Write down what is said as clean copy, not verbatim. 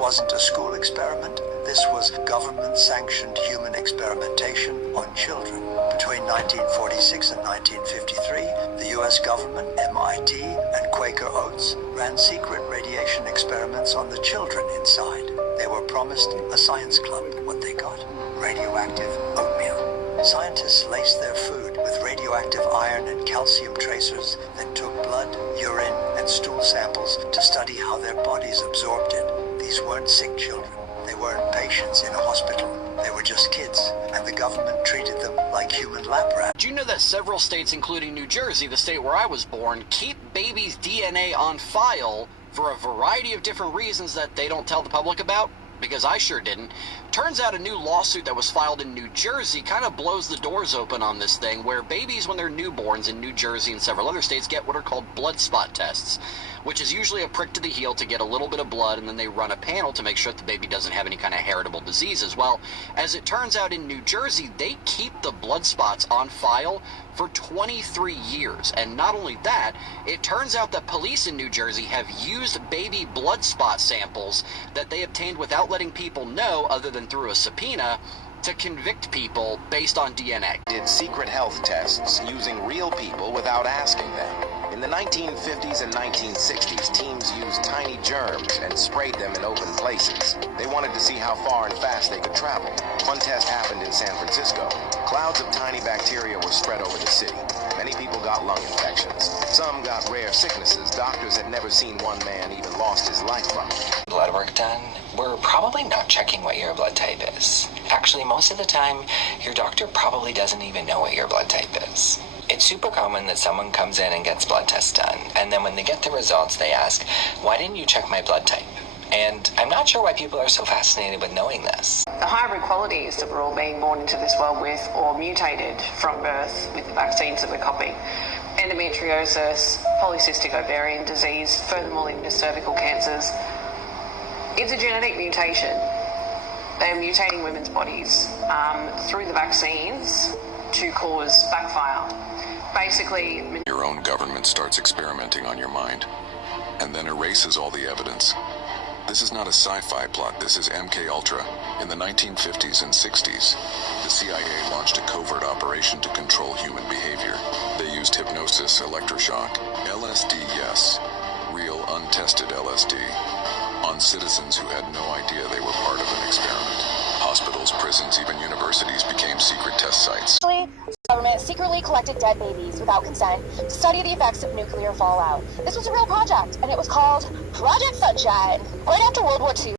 wasn't a school experiment. This was government-sanctioned human experimentation on children. Between 1946 and 1953, the US government, MIT, and Quaker Oats ran secret radiation experiments on the children inside. They were promised a science club. What they got? Radioactive oatmeal. Scientists laced their food with radioactive iron and calcium tracers, then took blood, urine, and stool samples to study how their bodies absorbed it. These weren't sick children. They weren't patients in a hospital. They were just kids, and the government treated them like human lab rats. Did you know that several states, including New Jersey, the state where I was born, keep babies' DNA on file for a variety of different reasons that they don't tell the public about? Because I sure didn't. Turns out a new lawsuit that was filed in New Jersey kind of blows the doors open on this thing, where babies, when they're newborns in New Jersey and several other states, get what are called blood spot tests, which is usually a prick to the heel to get a little bit of blood, and then they run a panel to make sure that the baby doesn't have any kind of heritable diseases. Well, as it turns out in New Jersey, they keep the blood spots on file for 23 years. And not only that, it turns out that police in New Jersey have used baby blood spot samples that they obtained without letting people know, other than through a subpoena, to convict people based on DNA. Did secret health tests using real people without asking them. In the 1950s and 1960s, teams used tiny germs and sprayed them in open places. They wanted to see how far and fast they could travel. One test happened in San Francisco. Clouds of tiny bacteria were spread over the city. Many people got lung infections. Some got rare sicknesses doctors had never seen one man even lost his life from. Blood work done, we're probably not checking what your blood type is. Actually, most of the time, your doctor probably doesn't even know what your blood type is. It's super common that someone comes in and gets blood tests done, and then when they get the results, they ask, why didn't you check my blood type? And I'm not sure why people are so fascinated with knowing this. The hybrid qualities that we're all being born into this world with, or mutated from birth with the vaccines that we're copying, endometriosis, polycystic ovarian disease, furthermore into cervical cancers, it's a genetic mutation. They're mutating women's bodies through the vaccines to cause backfire. Basically, your own government starts experimenting on your mind and then erases all the evidence. This is not a sci-fi plot, this is MK Ultra. In the 1950s and 60s, the CIA launched a covert operation to control human behavior. They used hypnosis, electroshock, LSD, yes, real untested LSD, on citizens who had no idea they were part of an experiment. Hospitals, prisons, even universities became secret test sites. The government secretly collected dead babies without consent to study the effects of nuclear fallout. This was a real project, and it was called Project Sunshine. Right after World War II,